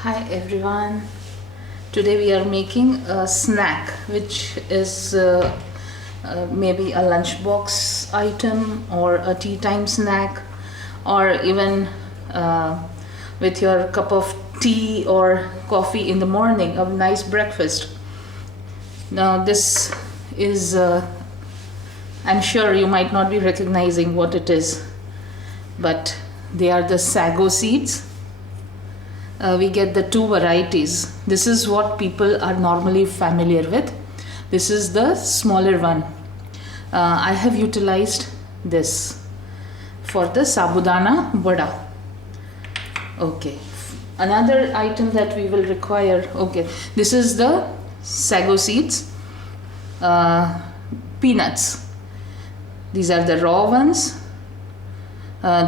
Hi everyone. Today we are making a snack which is maybe a lunchbox item or a tea time snack, or even with your cup of tea or coffee in the morning, a nice breakfast. Now this is I'm sure you might not be recognizing what it is, but they are the sago seeds. We get the two varieties. This is what people are normally familiar with. This is the smaller one. I have utilized this for the Sabudana Vada. Okay. Another item that we will require. Okay. This is the sago seeds. Peanuts. These are the raw ones.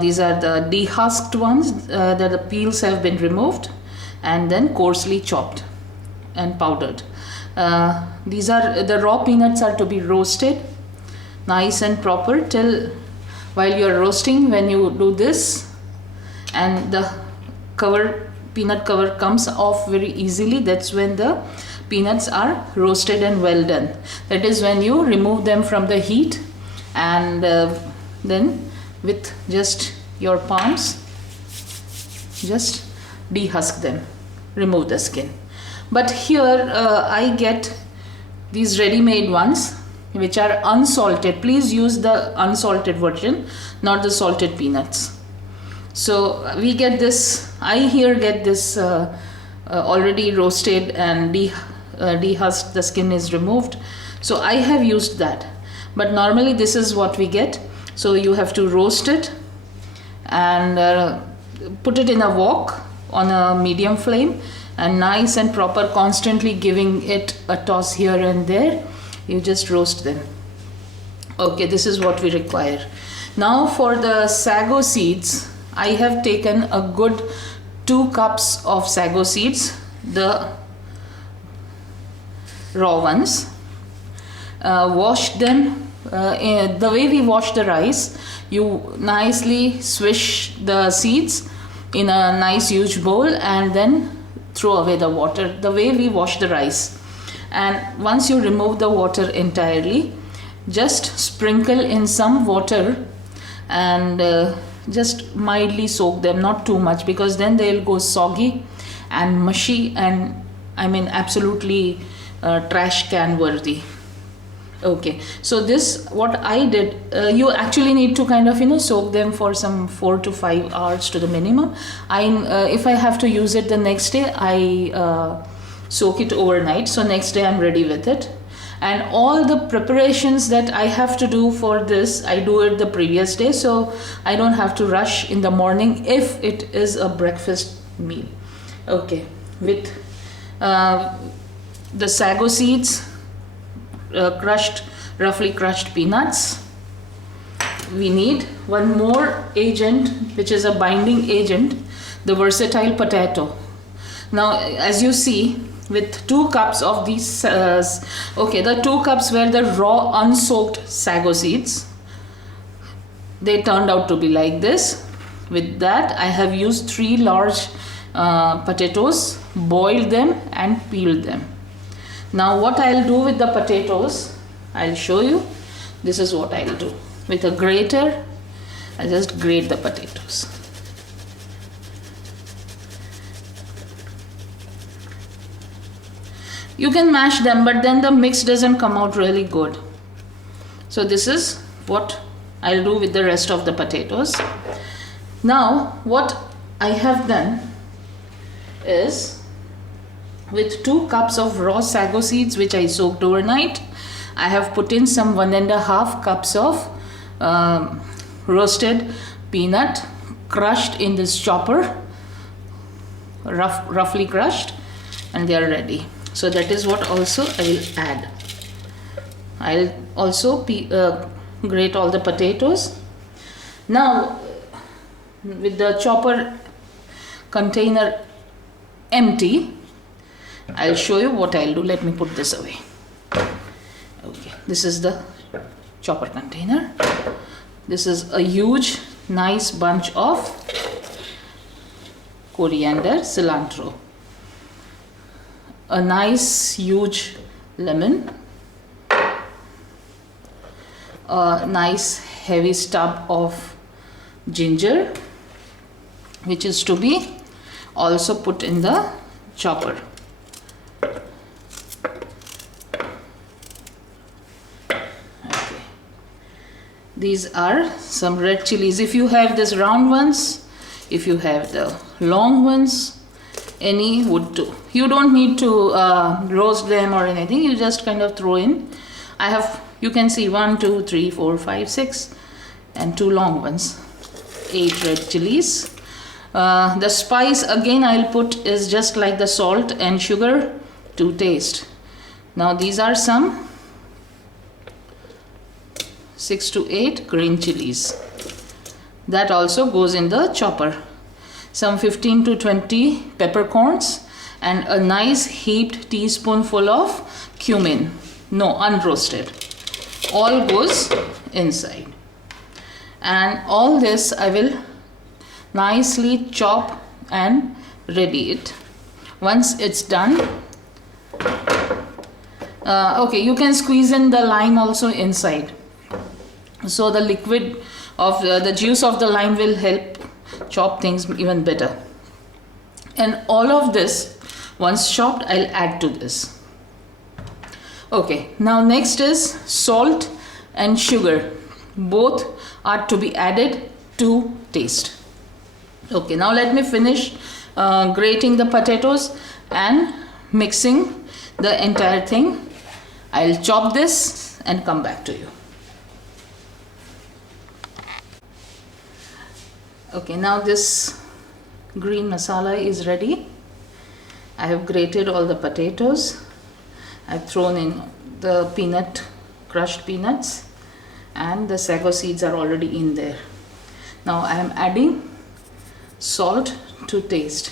These are the dehusked ones that the peels have been removed and then coarsely chopped and powdered. These are the raw peanuts are to be roasted nice and proper till while you are roasting. When you do this and the peanut cover comes off very easily, that's when the peanuts are roasted and well done. That is when you remove them from the heat and then with just your palms just dehusk them, remove the skin. But here I get these ready-made ones which are unsalted. Please use the unsalted version, not the salted peanuts. So we get this, I here get this already roasted and dehusked, the skin is removed. So I have used that, but normally this is what we get. So you have to roast it and put it in a wok on a medium flame and nice and proper, constantly giving it a toss here and there. You just roast them. Okay, this is what we require. Now for the sago seeds, I have taken a good 2 cups of sago seeds, the raw ones. Washed them. The way we wash the rice, you nicely swish the seeds in a nice huge bowl and then throw away the water, the way we wash the rice. And once you remove the water entirely, just sprinkle in some water and just mildly soak them, not too much, because then they'll go soggy and mushy and absolutely trash can worthy. Okay, so this what I did, you actually need to kind of soak them for some 4 to 5 hours to the minimum. If I have to use it the next day, I soak it overnight, so next day I'm ready with it. And all the preparations that I have to do for this, I do it the previous day, so I don't have to rush in the morning if it is a breakfast meal. Okay, with the sago seeds, roughly crushed peanuts. We need one more agent, which is a binding agent, the versatile potato. Now, as you see, with 2 cups of these, the 2 cups were the raw unsoaked sago seeds. They turned out to be like this. With that, I have used 3 large potatoes, boiled them and peeled them. Now what I'll do with the potatoes, I'll show you. This is what I'll do. With a grater, I just grate the potatoes. You can mash them, but then the mix doesn't come out really good. So this is what I'll do with the rest of the potatoes. Now what I have done is, with 2 cups of raw sago seeds which I soaked overnight, I have put in some 1.5 cups of roasted peanut crushed in this chopper, roughly crushed, and they are ready. So that is what also I will add. I'll also grate all the potatoes. Now with the chopper container empty, I'll show you what I'll do. Let me put this away. Okay, this is the chopper container. This is a huge, nice bunch of coriander, cilantro. a nice huge lemon, a nice heavy stub of ginger, which is to be also put in the chopper. Okay. These are some red chilies. If you have these round ones, if you have the long ones, any would do. You don't need to roast them or anything. You just kind of throw in. I have, you can see 1, 2, 3, 4, 5, 6 and 2 long ones. 8 red chilies. The spice again I'll put is just like the salt and sugar to taste. Now these are some 6 to 8 green chilies. That also goes in the chopper. Some 15 to 20 peppercorns and a nice heaped teaspoonful of cumin. No, unroasted. All goes inside. And all this I will nicely chop and ready it. Once it's done, okay, you can squeeze in the lime also inside. So the liquid of the juice of the lime will help chop things even better. And all of this, once chopped, I'll add to this. Okay, now next is salt and sugar. Both are to be added to taste. Okay, now let me finish grating the potatoes and mixing the entire thing. I'll chop this and come back to you. Okay, now this green masala is ready. I have grated all the potatoes. I've thrown in the crushed peanuts, and the sago seeds are already in there. Now I am adding salt to taste.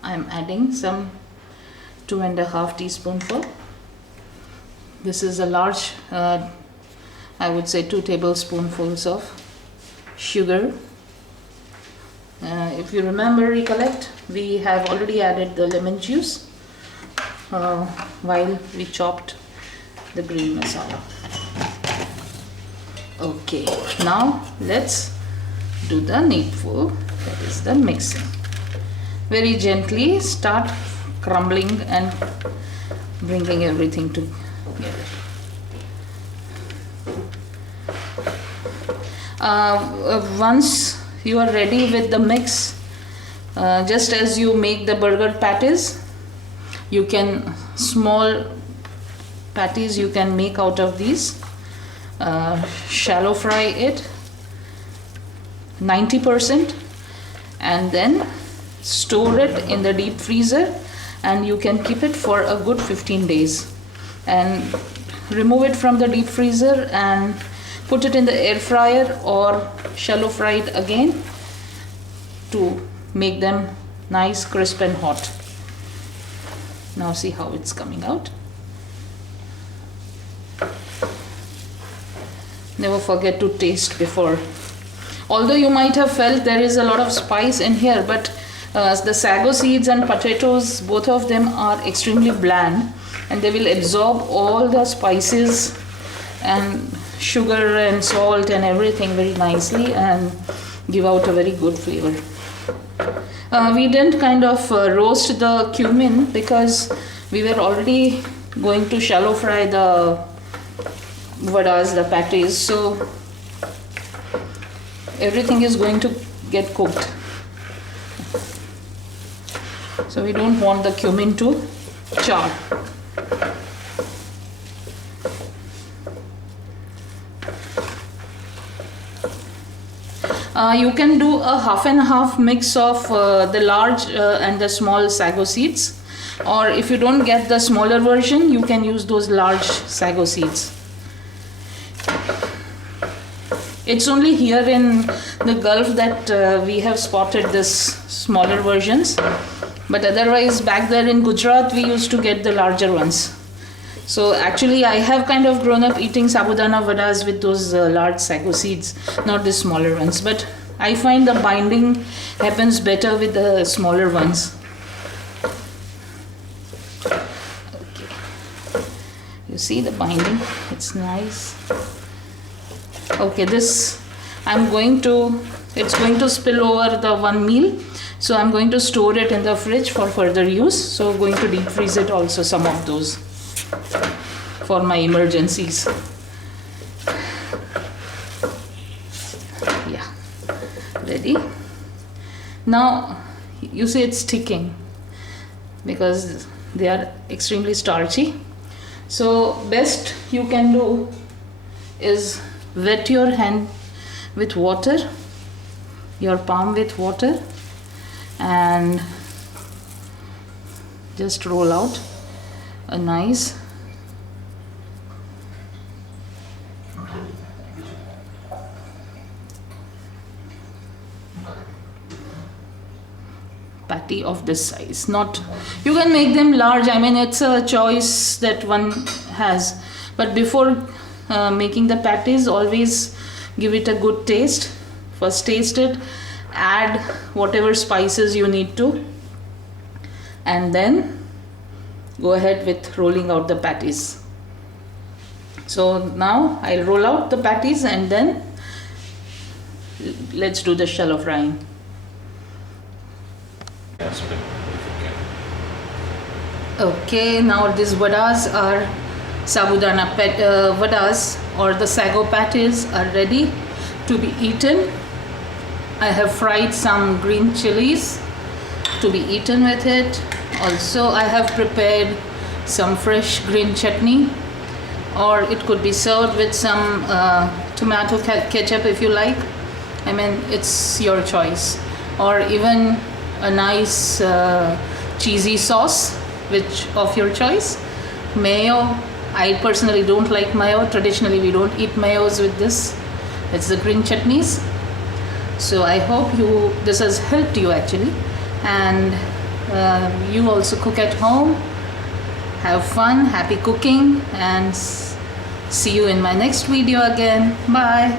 I am adding some 2.5 teaspoonful. This is a large, I would say 2 tablespoonfuls of sugar. If you recollect, we have already added the lemon juice while we chopped the green masala. Okay, now let's do the needful, that is the mixing. Very gently start crumbling and bringing everything together. Once you are ready with the mix, just as you make the burger patties, you can small patties you can make out of these. Shallow fry it 90% and then store it in the deep freezer, and you can keep it for a good 15 days and remove it from the deep freezer and put it in the air fryer or shallow fry it again to make them nice, crisp and hot. Now see how it's coming out. Never forget to taste before. Although you might have felt there is a lot of spice in here, but the sago seeds and potatoes, both of them are extremely bland and they will absorb all the spices and sugar and salt and everything very nicely and give out a very good flavor. We didn't kind of roast the cumin because we were already going to shallow fry the vadas, the patties, so everything is going to get cooked. So we don't want the cumin to char. You can do a half and half mix of the large and the small sago seeds, or if you don't get the smaller version, you can use those large sago seeds. It's only here in the Gulf that we have spotted this smaller versions, but otherwise back there in Gujarat we used to get the larger ones. So actually I have kind of grown up eating Sabudana vadas with those large sago seeds, not the smaller ones, but I find the binding happens better with the smaller ones. Okay. You see the binding? It's nice. Okay, this it's going to spill over the one meal. So I'm going to store it in the fridge for further use. So going to deep freeze it also, some of those, for my emergencies. Yeah, ready. Now you see it's sticking because they are extremely starchy. So best you can do is wet your hand with water, your palm with water, and just roll out a nice patty of this size. Not, you can make them large, I mean it's a choice that one has, but before making the patties, always give it a good taste. First taste it, add whatever spices you need to, and then go ahead with rolling out the patties. So now I'll roll out the patties and then let's do the shallow frying. Okay, now these vadas are Sabudana vadas, or the sago patties, are ready to be eaten. I have fried some green chilies to be eaten with it. Also I have prepared some fresh green chutney, or it could be served with some tomato ketchup if you like. I mean it's your choice, or even a nice cheesy sauce, which of your choice. Mayo, I personally don't like mayo. Traditionally we don't eat mayos with this. It's the green chutneys. So I hope this has helped you actually, and you also cook at home. Have fun, happy cooking, and see you in my next video again. Bye.